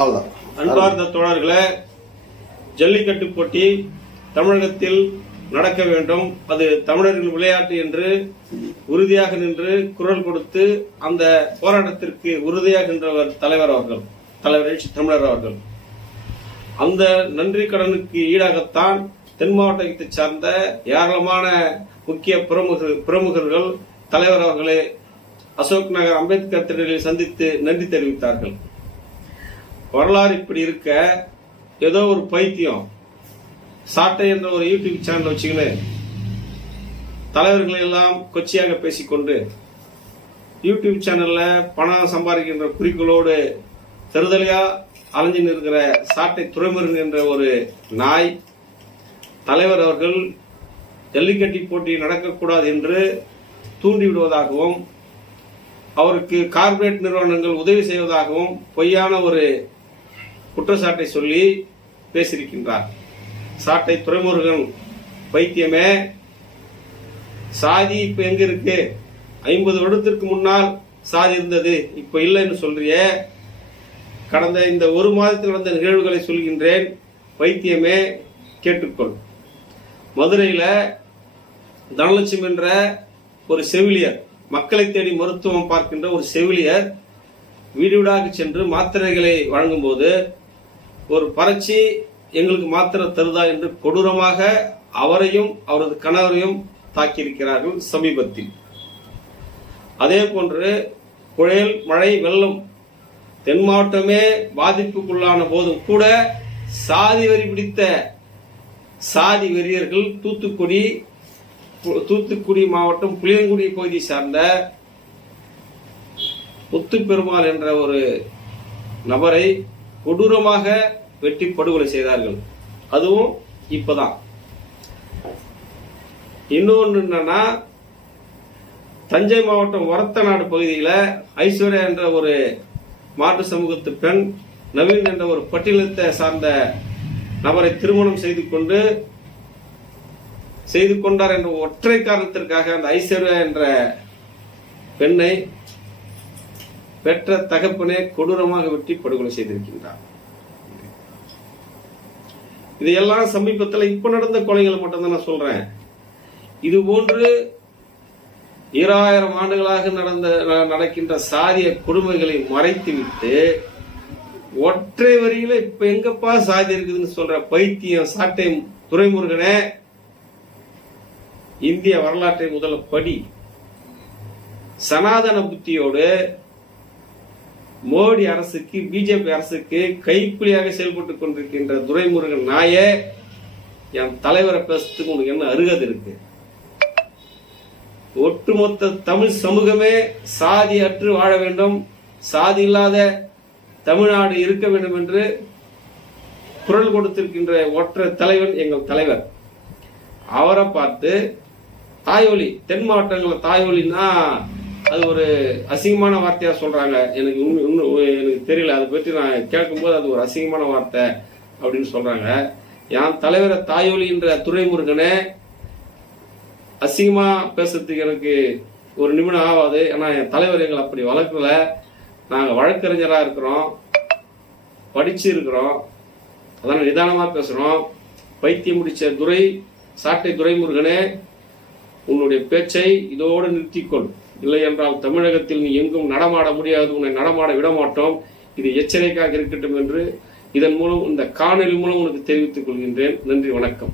அவ்வளோதான் அன்பார்ந்த தோழர்களே ஜல்லிக்கட்டு போட்டி தமிழகத்தில் நடக்க வேண்டும். அது தமிழர்கள் விளையாட்டு என்று உறுதியாக நின்று குரல் கொடுத்து அந்த போராட்டத்திற்கு உறுதியாக நின்றவர் தலைவர் அவர்கள் தலைவர் எழுச்சி தமிழர் அவர்கள். அந்த நன்றி கடனுக்கு ஈடாகத்தான் தென் மாவட்டத்தை சார்ந்த ஏராளமான முக்கிய பிரமுகர் பிரமுகர்கள் தலைவர் அவர்களை அசோக் நகர் அம்பேத்கர் திடலில் சந்தித்து நன்றி தெரிவித்தார்கள். வரலாறு இப்படி இருக்க ஏதோ ஒரு பைத்தியம் சாட்டை என்ற ஒரு யூடியூப் சேனல் வச்சுக்கின்னு தலைவர்களை எல்லாம் கொச்சியாக பேசிக்கொண்டு யூடியூப் சேனலில் பணம் சம்பாதிக்கின்ற குறிக்கோளோடு தெருதலையா அலைஞ்சின்னு இருக்கிற சாட்டை துறைமுருகன் என்ற ஒரு நாய் தலைவர் அவர்கள் ஜல்லிக்கட்டி போட்டி நடக்கக்கூடாது என்று தூண்டிவிடுவதாகவும் அவருக்கு கார்ப்பரேட் நிறுவனங்கள் உதவி செய்வதாகவும் பொய்யான ஒரு குற்றச்சாட்டை சொல்லி பேசியிருக்கின்றார். சாட்டை துறைமுருகன் வைத்தியமே சாதி இப்ப எங்க இருக்கு? ஐம்பது வருடத்திற்கு முன்னால் சாதி இருந்தது இப்ப இல்லைன்னு சொல்றிய. கடந்த இந்த ஒரு மாதத்தில் நடந்த நிகழ்வுகளை சொல்கின்றேன். வைத்தியமே கேட்டுக்கொள். மதுரையில் தனலட்சுமி என்ற ஒரு செவிலியர் மக்களை தேடி மருத்துவம் பார்க்கின்ற ஒரு செவிலியர் வீடு வீடாக சென்று மாத்திரைகளை வழங்கும்போது ஒரு பறச்சி எங்களுக்கு மாத்திரை தருதா என்று கொடூரமாக அவரையும் அவரது கணவரையும் தாக்கியிருக்கிறார்கள் சமீபத்தில். அதே போன்று புயல் மழை வெள்ளம் தென் மாவட்டமே பாதிப்புக்குள்ளான போதும் கூட சாதி வரி பிடித்த சாதி வெறியர்கள் தூத்துக்குடி தூத்துக்குடி மாவட்டம் புளியங்குடி பகுதியை சார்ந்த முத்துப்பெருமாள் என்ற ஒரு நபரை கொடூரமாக வெட்டி படுகொலை செய்தார்கள். அதுவும் இப்பதான். இன்னொன்று என்னன்னா தஞ்சை மாவட்டம் ஒரத்தநாடு பகுதியில் ஐஸ்வர்யா என்ற ஒரு மாற்று சமூகத்து பெண் நவீன் என்ற ஒரு பட்டியலத்தை சார்ந்த நபரை திருமணம் செய்து கொண்டு செய்து கொண்டார் என்ற ஒற்றை காரணத்திற்காக அந்த ஐஸ்வர்யா என்ற பெண்ணை பெற்ற தகப்பனே கொடூரமாக வெட்டி படுகொலை செய்திருக்கின்றார். இதையெல்லாம் சமீபத்தில் இப்ப நடந்த கொலைகளை மட்டும்தான் நான் சொல்றேன். இது போன்று ஈராயிரம் ஆண்டுகளாக நடந்த ந- நடக்கின்ற சாதிய கொடுமைகளை மறைத்துவிட்டு ஒற்றை வரியில இப்ப எங்கப்பா சாதி இருக்குதுன்னு சொல்ற பைத்தியம் சாட்டை துரைமுருகனே இந்திய வரலாற்றை முதல்ல படி. சனாதன புத்தியோடு மோடி அரசுக்கு பிஜேபி அரசுக்கு கைப்புலியாக செயல்பட்டுக் கொண்டிருக்கின்ற துரைமுருகன் நாயே என் தலைவரை பேசுறதுக்கு உனக்கு என்ன அருகது இருக்கு? ஒட்டுமொத்த தமிழ் சமூகமே சாதி அற்று வாழ வேண்டும். சாதி இல்லாத தமிழ்நாடு இருக்க வேண்டும் என்று குரல் கொடுத்திருக்கின்ற ஒற்றை தலைவன் எங்கள் தலைவர். அவரை பார்த்து தாய்மொழி தென் மாவட்டங்களில் தாய்மொழின்னா அது ஒரு அசிங்கமான வார்த்தையாக சொல்கிறாங்க எனக்கு இன்னும் எனக்கு தெரியல. அதை பற்றி நான் கேட்கும்போது அது ஒரு அசிங்கமான வார்த்தை அப்படின்னு சொல்கிறாங்க என் தலைவரை தாயொலின்ற என்ற அசிங்கமாக பேசுறதுக்கு எனக்கு ஒரு நிமிடம் ஆகாது. ஏன்னா என் தலைவர் எங்களை அப்படி வளர்க்கல. நாங்கள் வழக்கறிஞராக இருக்கிறோம். படிச்சு இருக்கிறோம். அதான் நிதானமாக பேசுகிறோம் பைத்தியம் முடித்த துரை சாட்டை துரைமுருகனே உன்னுடைய பேச்சை இதோடு நிறுத்திக்கொள். இல்லை என்றால் தமிழகத்தில் நீ எங்கும் நடமாட முடியாது உன்னை நடமாட விடமாட்டோம். இது எச்சரிக்கையாக இருக்கட்டும் என்று இதன் மூலம் இந்த காணொலி மூலம் உனக்கு தெரிவித்துக் கொள்கின்றேன். நன்றி வணக்கம்.